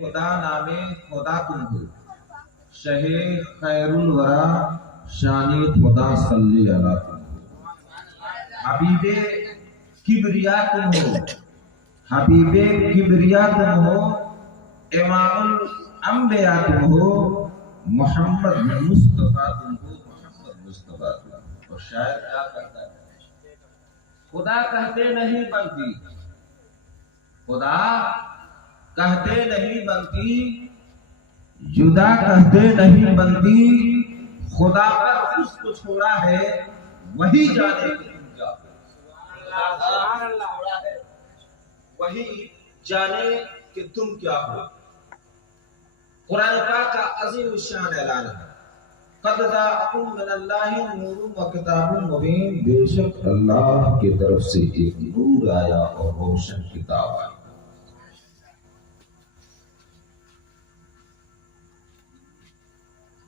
खुदा नामे खुदा तुम हो शहे खैरुल वरा शानी खुदा सल्ली अला तुम हो हबीबे किबरिया तुम हो हबीबे किबरिया तुम हो इमामुल अंबिया तुम हो मोहम्मद मुस्तफा तुम हो मोहम्मद मुस्तफा तुम हो। और शायर क्या कहता है, खुदा कहते नहीं बनती, खुदा कहते नहीं बनती, जुदा कहते नहीं बनती, खुदा पर उसको छोड़ा है वही जाने कि तुम क्या हो, वही जाने कि तुम क्या हो। कुरान पाक का अजीम शान ऐलान है, क़द जाअकुम मिनल्लाहि नूरुन व किताबुन मुबीन, बेशक अल्लाह की तरफ से एक नूर आया और रोशन किताब आई।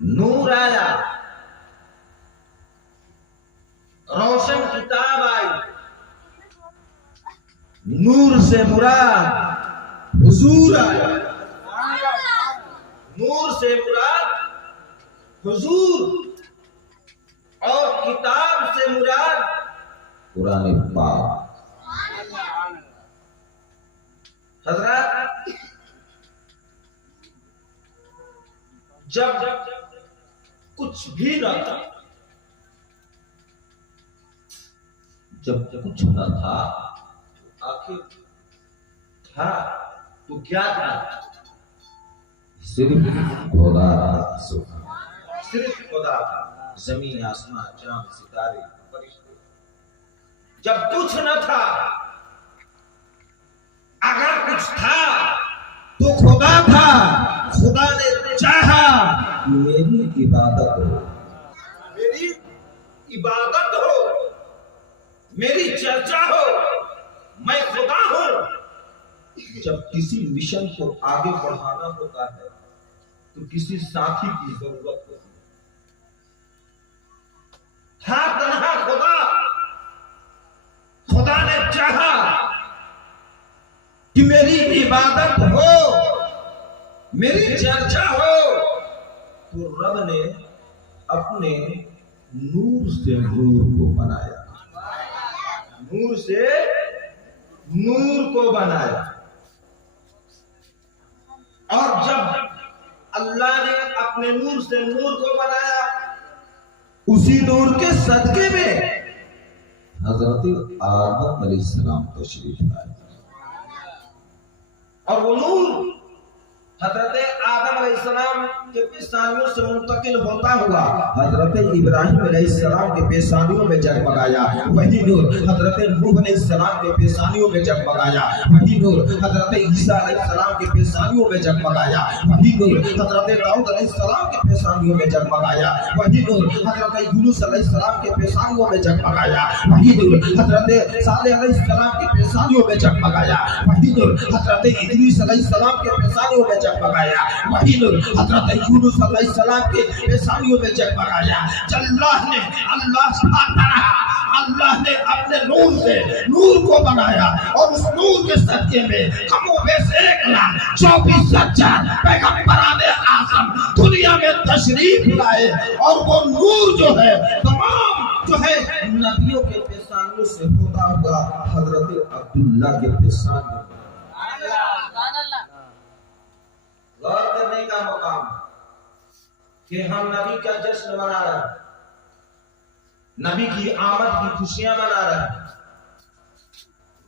नूर आया, रोशन किताब आई। नूर से मुराद हुजूर आया, नूर से मुराद हुजूर, और किताब से मुराद कुरान पाक। हजरत जब कुछ भी न था, जब कुछ न था, आखिर था तो क्या था? सिर्फ खुदा था, सिर्फ खुदा था। जमीन आसमां चांद सितारे फरिश्ते, जब कुछ न था, अगर कुछ था तो खुदा था। खुदा ने चाहा मेरी इबादत हो, मेरी इबादत हो, मेरी चर्चा हो, मैं खुदा हूं। जब किसी मिशन को आगे बढ़ाना होता है तो किसी साथी की जरूरत होती है। था तन्हा खुदा, खुदा ने चाहा कि मेरी इबादत हो, मेरी चर्चा हो, तो रब ने अपने नूर से नूर को बनाया, नूर से नूर को बनाया। और जब अल्लाह ने अपने नूर से नूर को बनाया, उसी नूर के सदके में हजरत आदम अलैहिस्सलाम तशरीफ लाए, और वो नूर हजरत आदम अलैहिस्सलाम के पेशानियों से मुंतकिल होता हुआ हजरत इब्राहिम अलैहिस्सलाम के पेशानियों में जगमगाया। वही नूर हजरत नूह अलैहिस्सलाम के पेशानियों में जगमगाया। वही नूर हजरत ईसा अलैहिस्सलाम के पेशानियों में जगमगाया। वही नूर हजरत दाऊद अलैहिस्सलाम के पेशानियों में जगमगाया। वही नूर हजरत यूनुस अलैहिस्सलाम के पेशानियों में जगमगाया। वही नूर हजरत सालेह अलैहिस्सलाम के पेशानियों में जगमगाया। वही नूर हजरत इदरीस अलैहिस्सलाम के पेशानियों में जगमगाया। वही नूर हजरत यूनुस अलैहिस्सलाम के पेशानियों में जगमगाया। अल्लाह ने अपने नूर से नूर को बनाया, और उस नूर के सदके में कमोबेश 1,24,000 पैगंबराने आज़म दुनिया में तशरीफ लाए। और वो नूर जो है तमाम जो है नबियों के पेशानियों से होता हुआ हजरत अब्दुल्ला के पेशानियों में। गौर करने का मकाम कि हम नबी का जश्न मना रहे हैं, नबी की आमद की खुशियां मना रहे हैं,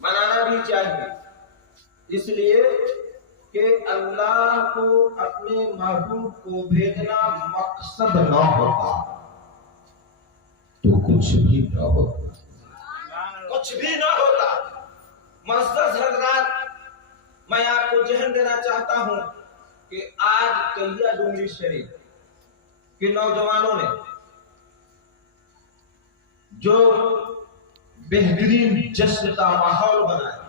मनाना भी चाहिए, इसलिए कि अल्लाह को अपने महबूब को भेजना मकसद न होता तो कुछ भी न होता, कुछ भी न होता। मज़दद हज़रात, मैं आपको जहन देना चाहता हूं कि आज कहिया डुंगरी शरीफ के नौजवानों ने जो बेहतरीन जश्न का माहौल बनाया,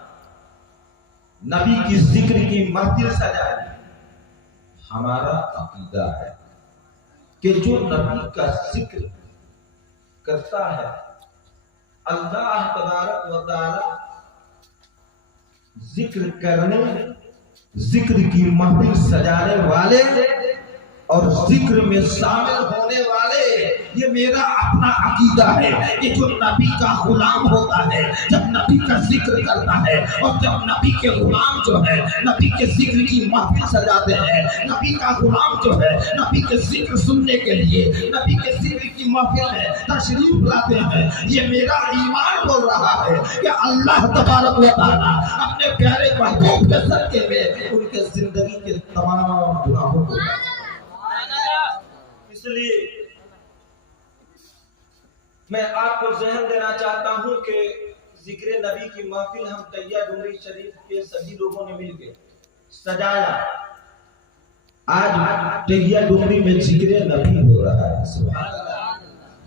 नबी की जिक्र की महफिल सजाई, हमारा अकीदा है कि जो नबी का जिक्र करता है अल्लाह तबारक व तआला जिक्र करने जिक्र की महफिल सजाने वाले और जिक्र में शामिल होने वाले, ये मेरा अपना अकीदा है। ये जो नबी का गुलाम होता है, जब नबी का जिक्र करता है और जब नबी के गुलाम जो है नबी के जिक्र की महफिल सजाते हैं, नबी का गुलाम जो है नबी के जिक्र सुनने के लिए नबी के जिक्र की महफिल में तशरीफ लाते हैं, ये मेरा ईमान बोल रहा है कि अल्लाह तबारक व तआला अपने प्यारे महबूब के सदके में उनके जिंदगी के तमाम गुनाहों को, इसलिए मैं आपको जहन देना चाहता हूं कि जिक्र नबी की महफिल हम तैया डुमरी शरीफ के सभी लोगों ने मिलकर सजाया। आज तैया डुमरी में जिक्र नबी हो रहा है, सुभान अल्लाह।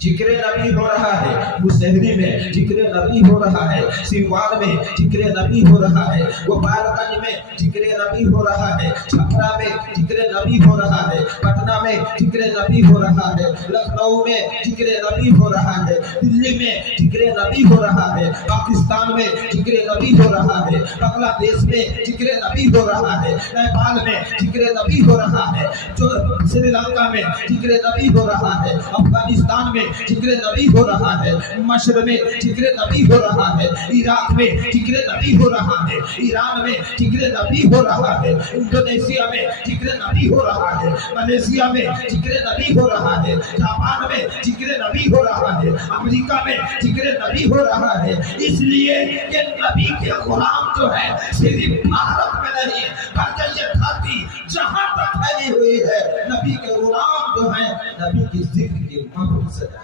जिक्र नबी हो रहा है, मुशहरी में जिक्र नबी हो रहा है, सिवान में जिक्र नबी हो रहा है, गोपालगंज में जिक्र नबी हो रहा है, छपरा में जिक्र नबी हो रहा है, पटना में जिक्र नबी हो रहा है, लखनऊ में जिक्र नबी हो रहा है, दिल्ली में जिक्र नबी हो रहा है, पाकिस्तान में जिक्र नबी हो रहा है, बांग्लादेश में जिक्र नबी हो रहा है, नेपाल में जिक्र नबी हो रहा है, जो श्रीलंका में जिक्र नबी हो रहा है, अफगानिस्तान में जिक्र नबी हो रहा है, मशर में जिक्र नबी हो रहा है, इराक में जिक्र नबी हो रहा है, ईरान में जिक्र नबी हो रहा है, इंडोनेशिया में जिक्र नबी हो रहा है, मलेशिया में जिक्र नबी हो रहा है, जापान में जिक्र नबी हो रहा है, अमेरिका में जिक्र नबी हो रहा है। इसलिए कि नबी के गुलाम जो है सिर्फ भारत में नहीं बल्कि ये धरती जहां तक फैली हुई है, नबी के गुलाम जो है नबी की जिक्र की महफिल से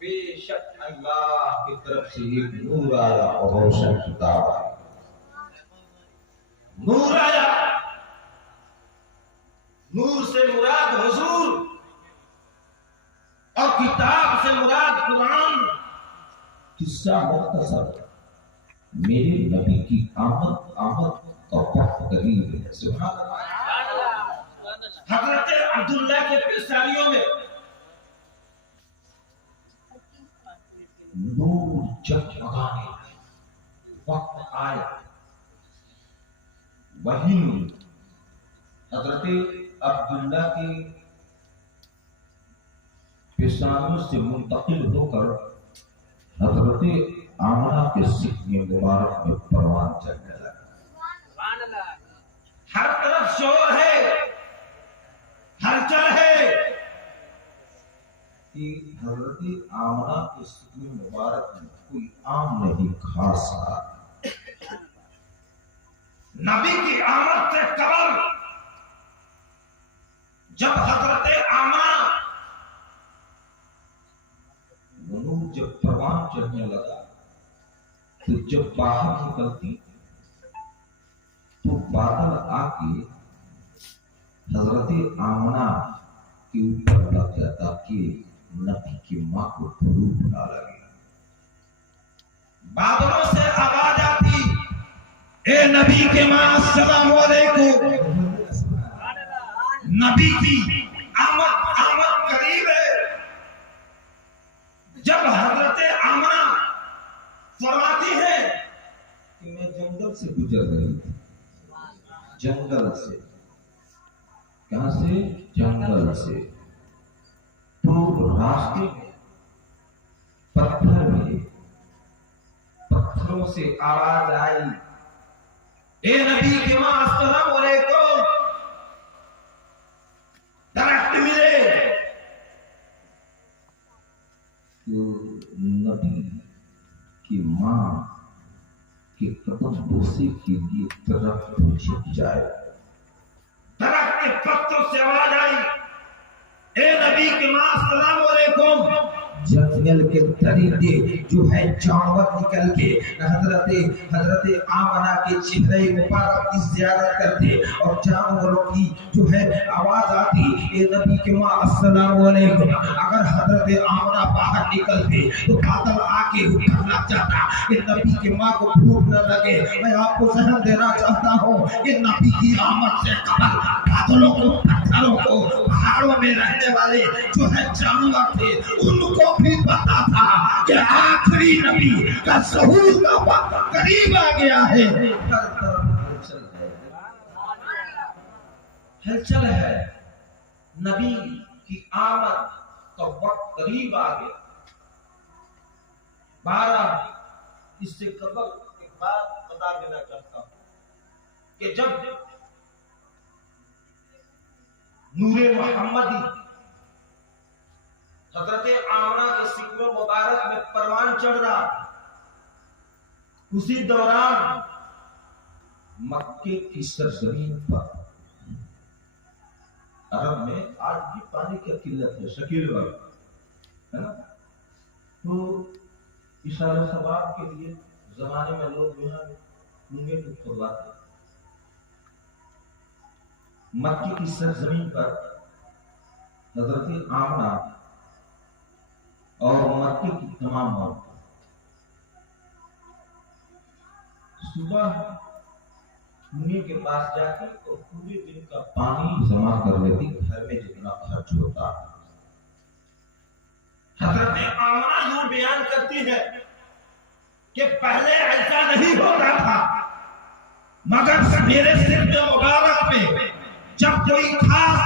बेशक अल्लाह की तरफ से एक नूर आया और रोशन किताब आया, नूर आया। नूर से मुराद हुजूर और किताब से मुराद कुरान। किस्सा मुख्तसर, मेरे नबी की आमद का वक्त करीब है, सुभान अल्लाह। हजरत अब्दुल्ला के पेशानियों में नूर जगमगाने वक्त आया। वही हजरत अब्दुल्ला के पेशानियों से मुंतकिल होकर हजरत आमना के सिक्के मुबारक में परवान चढ़ने लगा। हर तरफ शोर है, हलचल है कि हजरत आमना के सिक्के मुबारक में कोई आम नहीं, खास आ नबी की आमद से कबल जब हजरत आमना जब परवान चढ़ने लगा तो जब बाहर निकलती तो बादल आके हजरत आमना के ऊपर लग जाता कि नबी की मां को धूप ना लगे। बादलों से आवाज आती, ए नबी के मां अस्सलाम वालेकुम। नबी की आमद करीब है। जब हजरत आमना फरमाती है कि मैं जंगल से गुजर रही थी, जंगल से, कहां से? जंगल से। तो रास्ते में पत्थर मिले, पत्थरों से आवाज आई, ए नबी के मां अस्सलाम वालेकुम। दरख्त मिले तो नबी की मां के कदम बोसे के लिए तरफ झुक जाए। दरख्त के पत्तों से आवाज आई, ए नबी की मां अस्सलाम वालेकुम। जंगल के दरिंदे जो है जानवर निकल के हजरत आमना के चेहरे मुबारक की ज़ियारत करते और जानवरों की जो है आवाज आती, ए नबी के मां अस्सलाम वालेकुम। अगर हजरत आमना बाहर निकलते तो बादल आके ऊपर लग जाता कि नबी के मां को भूख न लगे। मैं आपको जहन देना चाहता हूँ कि नबी की आमद से कबल बादलों को, पत्थरों को, पहाड़ों में रहने वाले जो है जानवर थे उनको भी पता था कि आखिरी नबी का ज़हूर का वक्त करीब आ गया है। हर तरफ हलचल है, नबी की आमद का वक्त करीब आ गया। 12 इससे कबल एक बात बता देना चाहता हूं कि जब नूरे मोहम्मदी हजरत आमना के सिक्के मुबारक में परवान चढ़ रहा, उसी दौरान मक्के की सरजमीन पर, अरब में आज भी पानी की किल्लत है, शकील भाई, है ना? तो इशारा सवाब के लिए जमाने में लोग जो है कुएं को खुदवाते, मक्के की सरजमीन पर हजरत आमना और मक्के की तमाम औरतें सुबह कुएं के पास जाकर और पूरे दिन का पानी जमा कर लेती, घर में जितना खर्च होता। हजरत आमना यूं बयान करती है कि पहले ऐसा नहीं होता था, मगर मेरे सिर के मुबारक में जब कोई खास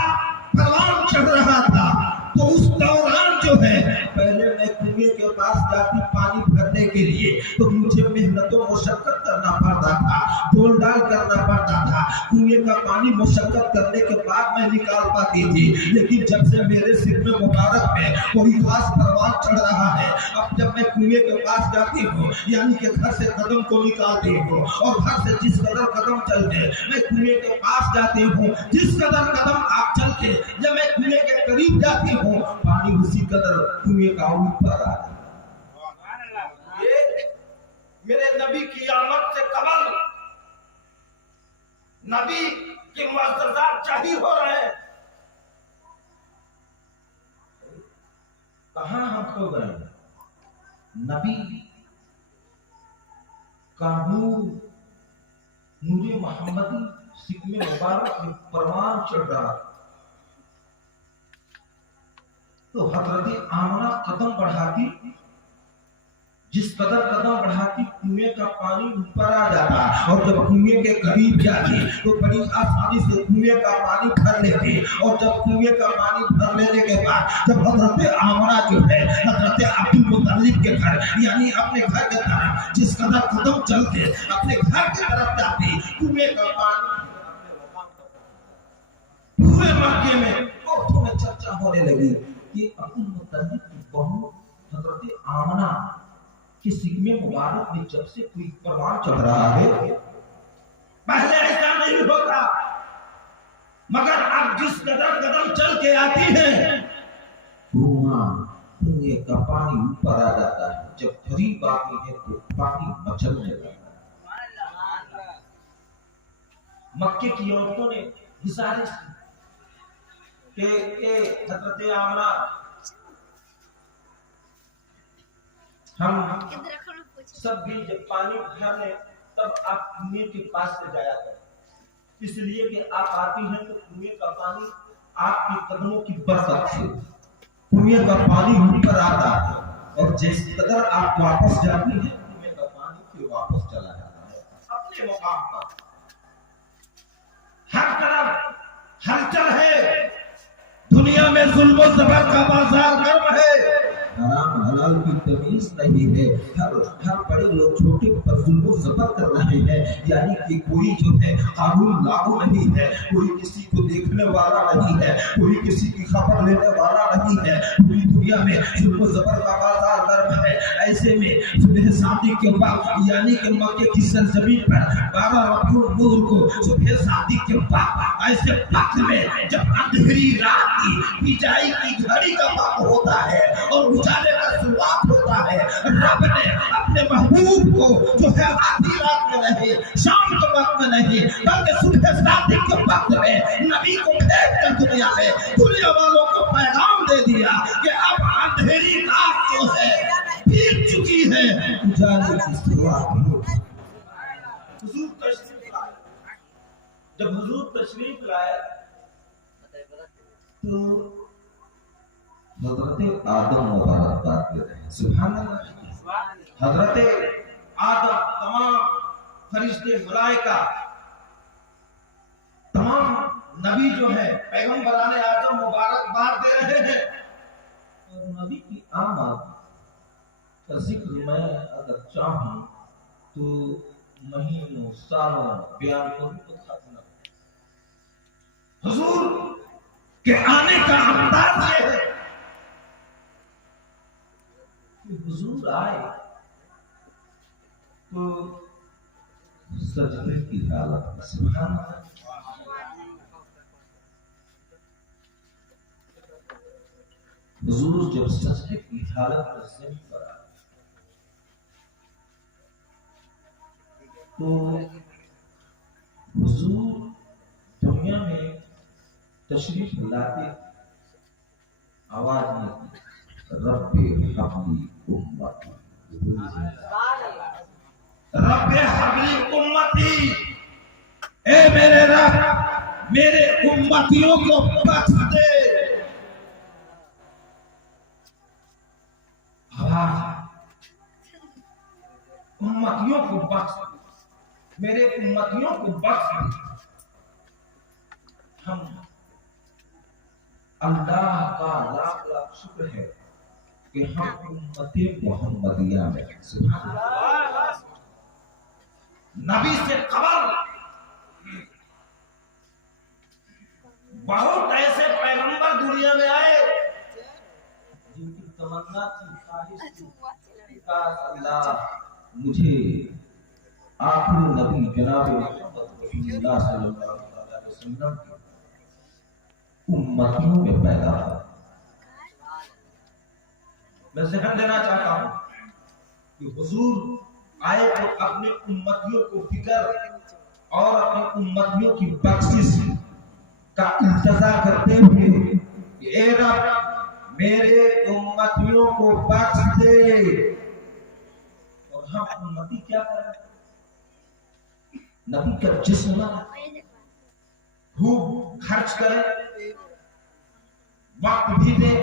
परवान चढ़ रहा था तो उस दौरान जो है, पहले मैं कुएं के पास जाती पानी भरने के लिए, तो मुझे मेहनतों मुशक्कत करना पड़ता था, डोल डाल करना पड़ता था। कुएं का पानी मुशक्कत करने के बाद मैं निकाल पाती थी, लेकिन जब से मेरे सिर में मुबारक में कोई खास परवान चढ़ रहा है, अब जब मैं कुएं के पास जाती हूँ, यानी कि घर से कदम को निकालती हूँ और घर से जिस कदर कदम चलते मैं कुएं के पास जाती हूँ, जिस कदर कदम आप चलते जब मैं कुएं के करीब जाती हूँ, पानी उसी कदर कुएं का ऊपर आ जाता। ये मेरे नबी की आमद से कबल नबी के मुअज्जज़ात जाहिर हो रहे हैं। कहां हम खो गए? नबी का नूर, नूरे मोहम्मदी सिक्के मुबारक में परवान चढ़ रहा, तो हजरत आमना कदम बढ़ाती, जिस कदर कदम बढ़ाती कुएं का पानी ऊपर आ जाता, और जब कुएं के करीब जाती तो बड़ी आसानी से कुएं का पानी भर लेती, और जब कुएं का पानी भर लेने के बाद जब हजरत आमना जो है हजरत अब्दुल मुत्तलिब के घर, यानी अपने घर के तरफ जिस कदर कदम चलते अपने घर की तरफ जाती, कुएं का पानी पूरे मक्के में औरतों में चर्चा होने लगी कि अब्दुल मुत्तलिब की बहू हजरत आमना कि सिक्के मुबारक में जब से कोई परवान चढ़ रहा है, पहले ऐसा नहीं होता, मगर अब जिस कदम कदम चल के आती है कुएं का पानी ऊपर आ जाता है, जब करीब आती है तो पानी मचलने लगता है। मक्के की औरतों ने गुजारिश की कि हजरत आमना, हम सब भी जब पानी भर ले तब आप कुएं के पास से जाया करें, इसलिए कि आप आती हैं तो कुएं का पानी आपकी कदमों की बरकत से कुएं का पानी ऊपर आता है, और जिस कदर आप वापस जाती हैं कुएं का पानी फिर वापस चला जाता है अपने मुकाम पर। हर तरफ हलचल है, दुनिया में जुल्म और ज़बर का बाजार गर्म है, हराम हलाल की तमीज नहीं है, हर बड़े लोग छोटे पर जुल्म और ज़बर कर रहे हैं, यानी कि कोई जो है कानून लागू नहीं है, कोई किसी को देखने वाला नहीं है, कोई किसी की खबर लेने वाला नहीं है, पूरी दुनिया में जुल्म और ज़बर का बाजार गर्म है। ऐसे में सुबह शादी के वक्त, यानी कि मक्के की सरजमीन पर 12 रबीउल अव्वल को सुबह शादी के वक्त, ऐसे वक्त में जब अंधेरी रात की बिजाई की घड़ी का वक्त होता है और उजाले का शुरुआत होता है, रब ने अपने महबूब को जो है आधी रात में नहीं, शाम के वक्त में नहीं, बल्कि सुबह शादी के वक्त में नबी को भेज कर दुनिया वालों को पैगाम दे दिया कि अब अंधेरी रात जो है बीत चुकी है, उजाले की शुरुआत हो। जब हुजूर तशरीफ लाए तो हजरत आदम मुबारक बात कर रहे हैं। सुभान अल्लाह। हजरत आदम, तमाम फरिश्ते, मलाइका, तमाम नबी जो है पैगंबराने आजम मुबारकबाद दे रहे हैं। और नबी की आमद का जिक्र मैं अगर चाहूं तो महीनों सालों बयान को भी तो खत्म। हुजूर के आने का अंदाज ये है कि हुजूर आए तो सजदे की हालत में। सुभान अल्लाह। हुजूर जब सजदे की हालत में ज़मीन पर आए तो हुजूर दुनिया में तशरीफ लाते आवाज में रब्बे हबली उम्मती, रब्बे हबली उम्मती, ए मेरे रब मेरे उम्मतियों को बख्श दे। उम्मतियों को बख्श दे, मेरे उम्मतियों को बख्श दे। हम अल्लाह का लाख लाख शुक्र है कि हम उम्मते मोहम्मदिया में हैं। सुभान अल्लाह। नबी से कबल बहुत ऐसे पैगंबर दुनिया में आए जिनकी तमन्ना थी, ख्वाहिश थी, अल्लाह मुझे आखिरी नबी जनाब मोहम्मद रसूलुल्लाह सल्लल्लाहु अलैहि वसल्लम की उम्मतियों में पैदा हो। मैं ज़हन देना चाहता हूं कि हुजूर आए तो अपने उम्मतियों को फिक्र और अपनी उम्मतियों की बख्शिश का इंतजार करते हुए, ए रब मेरे उम्मतियों को बख्श दे। और हम उम्मती क्या करें? नबी का जिस्म खूब खर्च करें, वक्त भी दें,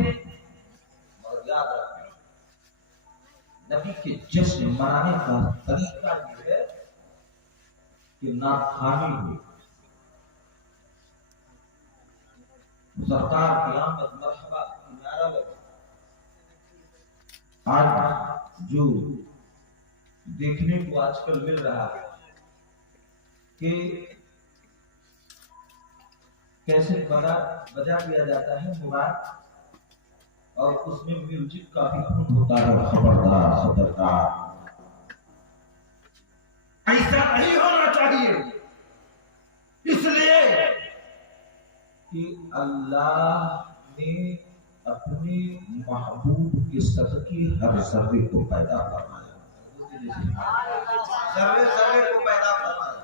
और याद रखें नबी के जश्न मनाने का तरीका ये है कि नाखानी हो। सरकार की आमद मरहबा नारा लगे। आज जो देखने को आजकल मिल रहा है कि कैसे बजा दिया जाता है मोबाइल और उसमें म्यूजिक का भी धुन होता है। खबरदार खबरदार, ऐसा नहीं होना चाहिए। इसलिए कि अल्लाह ने अपने महबूब के सदके हर सर्वे को पैदा फरमाया, सर्वे सर्वे को पैदा फरमाया।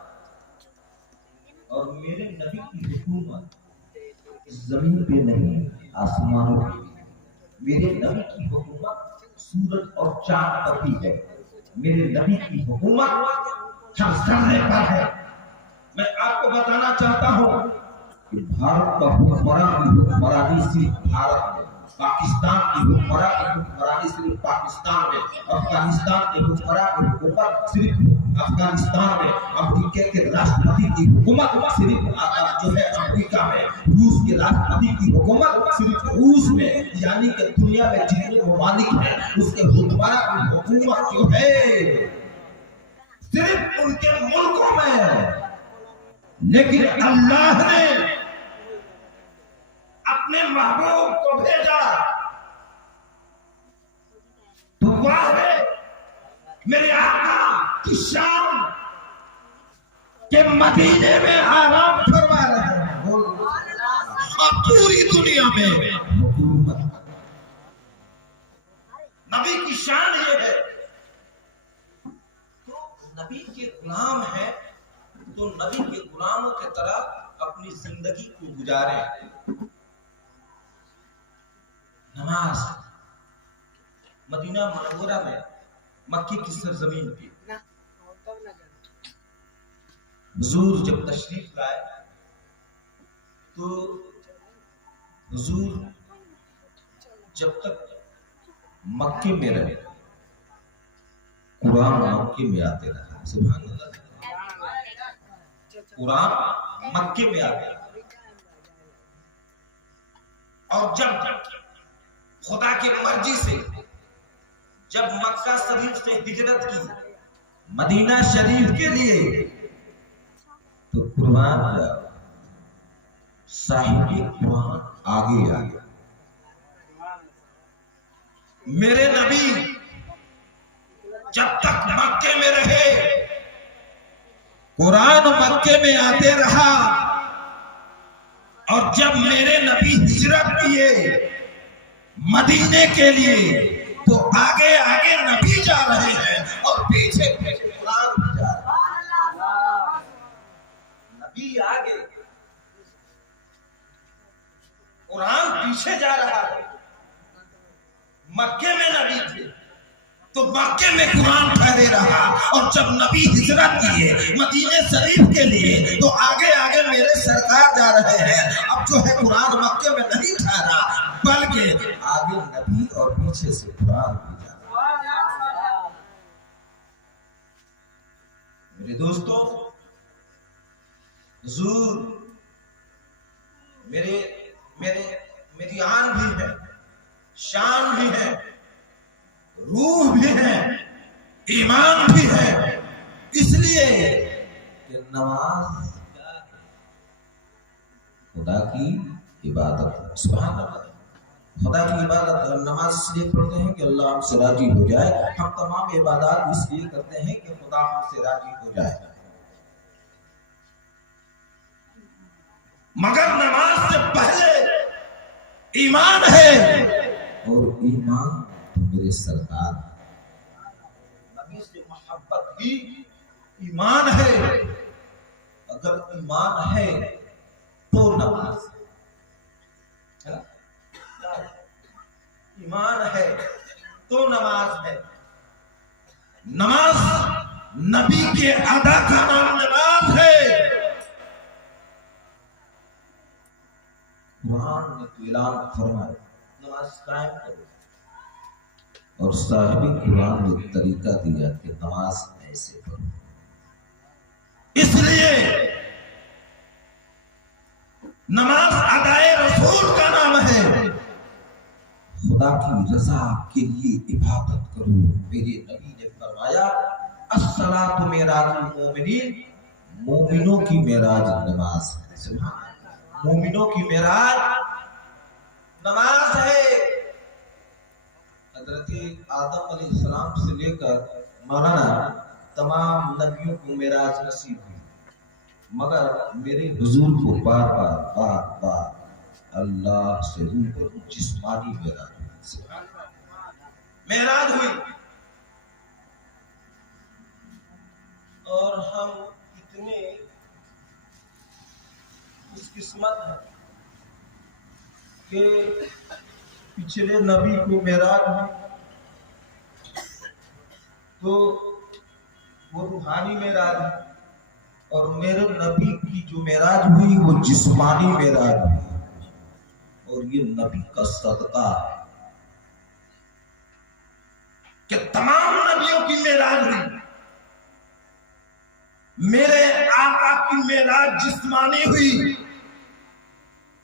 और मेरे नबी की हुकूमत जमीन पे नहीं आसमानों पे। मेरे नबी की हुकूमत सूरज और चांद पर भी है। मेरे नबी की हुकूमत हर जर्रे पर है। मैं आपको बताना चाहता हूँ कि भारत का हुक्मरानी सिर्फ भारत में, पाकिस्तान की हुक्मरानी सिर्फ पाकिस्तान में, अफगानिस्तान की हुकूमत सिर्फ अफगानिस्तान में, अमेरिका के राष्ट्रपति की हुकूमत सिर्फ जो है अमेरिका में, रूस के राष्ट्रपति की हुकूमत सिर्फ रूस में। यानी कि दुनिया में जितने ममालिक हैं उसके हुक्मरान की हुकूमत जो है सिर्फ उनके मुल्कों में। लेकिन अल्लाह ने अपने महबूब को भेजा तो वाह है मेरे आका की शान के मदीने में आराम फरमा रहे हैं। अब पूरी दुनिया में हुकूमत, नबी की शान ये है। तो नबी के गुलाम है तो नबी के गुलामों की तरह अपनी जिंदगी को गुजारे। नमाज मदीना मुनव्वरा में, मक्के की सरजमीन पे हुजूर जब तशरीफ लाए तो हुजूर जब तक मक्के में रहे कुरान मक्के में आते रहा। सुभान अल्लाह। कुरान मक्के में आते रहा और जब खुदा की मर्जी से जब मक्का शरीफ से हिजरत की मदीना शरीफ के लिए तो कुरान साहिब कुरान आगे आ गया। मेरे नबी जब तक मक्के में रहे कुरान मक्के में आते रहा और जब मेरे नबी हिजरत किए मदीने के लिए तो आगे आगे नबी जा रहे हैं और पीछे पीछे कुरान भी जा रहा है। नबी आगे कुरान पीछे जा रहा है। मक्के में नबी थे तो मक्के में कुरान ठहरे रहा और जब नबी हिजरत किए मदीने शरीफ के लिए तो आगे आगे मेरे सरकार जा रहे हैं। अब जो है कुरान मक्के में नहीं ठहरा बल्कि आगे नबी और पीछे से कुरान भी जा रहा। मेरे दोस्तों, हुजूर मेरी आन भी है, शान भी है, रूह भी है, ईमान भी है, इसलिए कि नमाज खुदा की इबादत है। सुभान अल्लाह। खुदा की इबादत और नमाज इसलिए पढ़ते हैं कि अल्लाह हमसे राजी हो जाए। हम तमाम इबादत इसलिए करते हैं कि खुदा हमसे राजी हो जाए। मगर नमाज से पहले ईमान है और ईमान तो मेरे सरकार नबी से मोहब्बत ही ईमान है। अगर ईमान है तो नमाज है ना? ईमान है तो नमाज है। नमाज नबी के अदा का नाम नमाज है। कुरान ने तो ऐलान फरमाया नमाज कायम करो और साहिब कुरान ने तरीका दिया कि नमाज ऐसे पढ़ो। इसलिए नमाज अदाए रसूल का नाम है। खुदा की रजा के लिए इबादत करो। मेरे नबी ने फरमाया अस्सलातु मेराजुल मोमिनीन, मोमिनों की मेराज नमाज है। सुभान अल्लाह। मोमिनों की मेराज नमाज है। हजरत आदम अलैहिस्सलाम से लेकर मौलाना तमाम नबियों को मेराज नसीब हुई, मगर मेरे हुजूर को बार बार अल्लाह से रूबरू जिस्मानी मेराज हुई। और हम इतने खुशकिस्मत हैं कि पिछले नबी को मेराज हुई तो वो रूहानी मेराज है और मेरे नबी की जो मेराज हुई वो जिस्मानी मेराज हुई। और ये नबी का सदका है कि तमाम नबियों की मेराज हुई, मेरे आका की मेराज जिस्मानी हुई।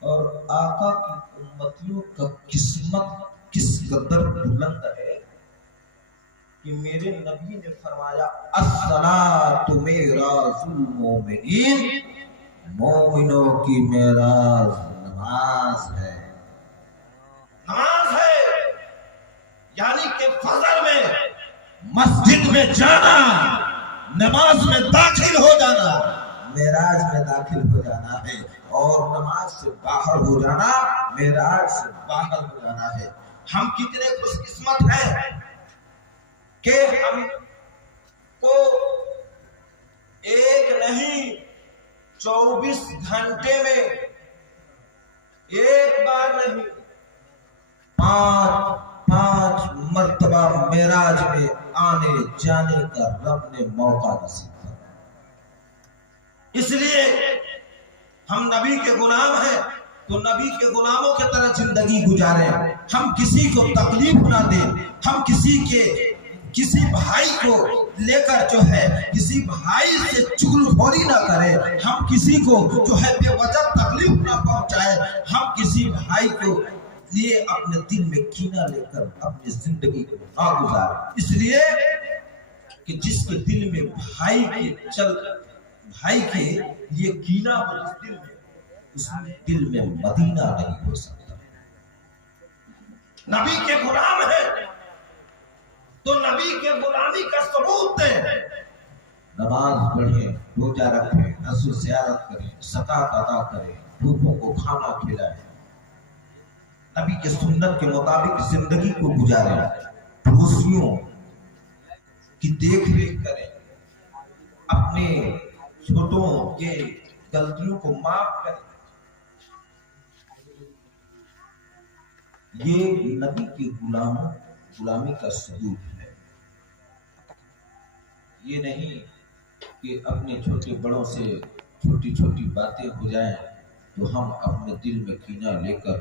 और आका की उम्मतियों का किस्मत किस कदर बुलंद है कि मेरे नबी ने फरमाया अस्सलातु मेराजुल मोमिनीन, मोमिनों की मेराज नमाज है। नमाज है यानी कि फजर में मस्जिद में जाना, नमाज में दाखिल हो जाना, मेराज में दाखिल हो जाना है। और नमाज से बाहर हो जाना मेराज से बाहर हो जाना है। हम कितने खुशकिस्मत हैं कि हमको एक नहीं 24 घंटे में एक बार नहीं पांच मर्तबा मेराज में आने जाने का रब ने मौका नसीब किया। इसलिए हम नबी के गुलाम हैं तो नबी के गुलामों की तरह जिंदगी गुजारें, हम किसी को तकलीफ ना दें, हम किसी भाई को लेकर जो है किसी भाई से चुगलखोरी ना करें, हम किसी को जो है बेवजह तकलीफ ना पहुंचाए, हम किसी भाई को लिए अपने दिल में कीना लेकर अपनी जिंदगी को ना गुजारें। इसलिए कि जिसके दिल में भाई के लिए कीना हो जिस दिल में, उस दिल में मदीना नहीं हो सकता। नबी के गुलाम है तो नबी के गुलामी का सबूत दें। नमाज पढ़ें, रोजा रखें, हज़्ज़ ज़ियारत करें, ज़कात अदा करें, भूखों को खाना खिलाएं, नबी के सुन्नत के मुताबिक जिंदगी को गुजारें, पड़ोसियों की देख रेख करें, अपने छोटों के गलतियों को माफ करें। ये नबी की गुलामी का सबूत है। ये नहीं कि अपने छोटे बड़ों से छोटी छोटी बातें हो जाएं तो हम अपने दिल में कीना लेकर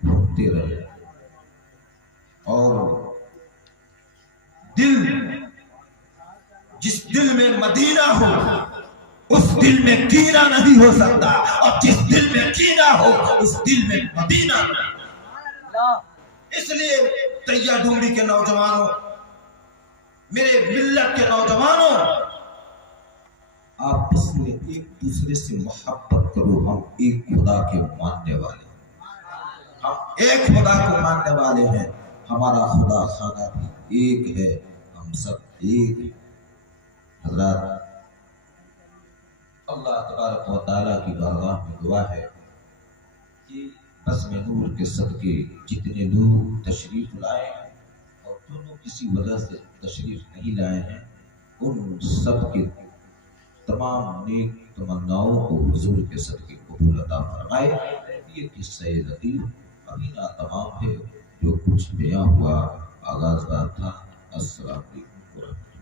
भोगते रहे। और जिस दिल में मदीना हो उस दिल में कीना नहीं हो सकता, और जिस दिल में कीना हो उस दिल में मदीना नहीं। इसलिए तैया डूंगरी के नौजवानों, मेरे मिल्लत के नौजवानों, आपस में एक दूसरे से मोहब्बत करो। हम एक खुदा के मानने वाले, हम एक खुदा को मानने वाले हैं। हमारा खुदा खाना भी एक है, हम सब एक हैं। हज़रात, अल्लाह तबारक व तआला की बारगाह में दुआ है कि बज़्म नूर के सदके जितने लोग तशरीफ लाए और जो लोग किसी वजह से तशरीफ नहीं लाए हैं, उन सब के तमाम नेक तमन्नाओं को हुजूर के सदके कबूल अता फरमाए। ये किस्सा लतीफ़ अभी ना तमाम है, जो कुछ बयां हुआ आगाज़ था। अस्सलाम वालेकुम।